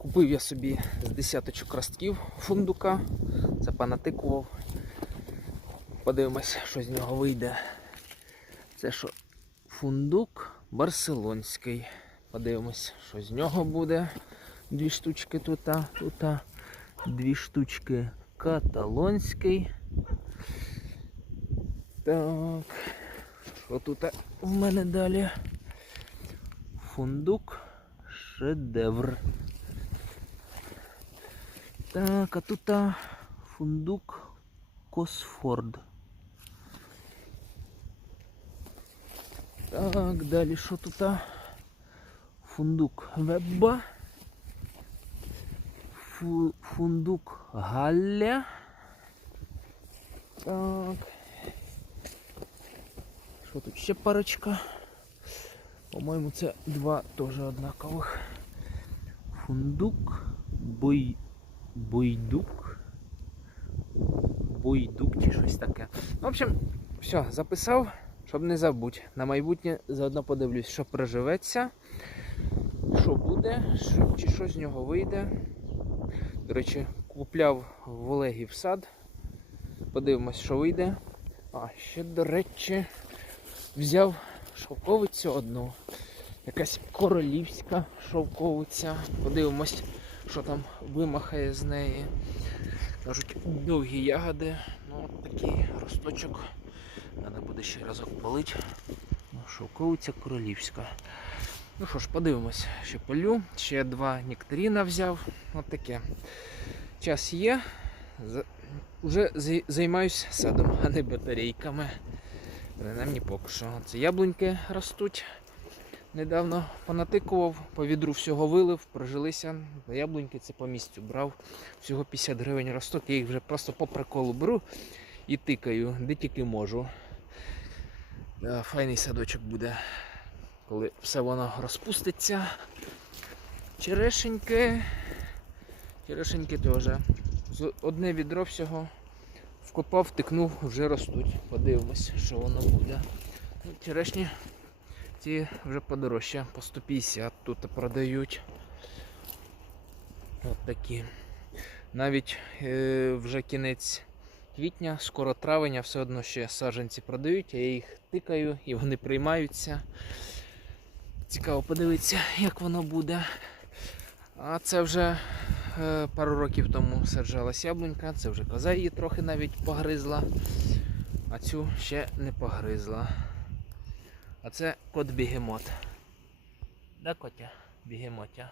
Купив я собі з десяточок ростків фундука. Це понатикував. Подивимось, що з нього вийде. Це що фундук барселонський. Подивимось, що з нього буде. Дві штучки тут, тут дві штучки каталонський. Так. Що тут в мене далі? Фундук шедевр. Так, а тут фундук Косфорд. Так, далі що тут? Фундук Вебба. Фу, фундук Галля. Так. Що тут ще парочка? По-моєму, це два теж однакових. Фундук, бой... бойдук. Бойдук чи щось таке. В общем, все, записав, щоб не забудь. На майбутнє заодно подивлюсь, що проживеться, що буде, що, чи що з нього вийде. До речі, купляв в Олегів сад. Подивимось, що вийде. А, ще, до речі, взяв шовковицю одну. Якась королівська шовковиця. Подивимось, що там вимахає з неї. Кажуть, довгі ягоди. Ну, такий росточок. Треба буде ще разок полить. Ну, Шовковиця королівська. Ну що ж, подивимось, ще полю. Ще два нектаріна взяв. От таке. Час є. Уже зай- займаюсь садом, а не батарейками. Принаймні поки що. Це яблуньки ростуть. Недавно понатикував, по відру всього вилив, прожилися. Яблуньки це по місцю брав. Всього 50 гривень росток. Я їх вже просто по приколу беру і тикаю, де тільки можу. Файний садочок буде, коли все воно розпуститься. Черешеньки. Черешеньки теж. Одне відро всього вкопав, втикнув, вже ростуть. Подивимось, що воно буде. Ну, Черешні ці вже подорожче, по 150 тут продають. От такі. Навіть е, вже кінець квітня, скоро травень, все одно ще саджанці продають, я їх тикаю і вони приймаються. Цікаво подивитися, як воно буде. А це вже е, пару років тому саджалась яблунька, це вже коза її трохи навіть погризла, а цю ще не погризла. А це кот бігемот. Да, котя? Бігемотя.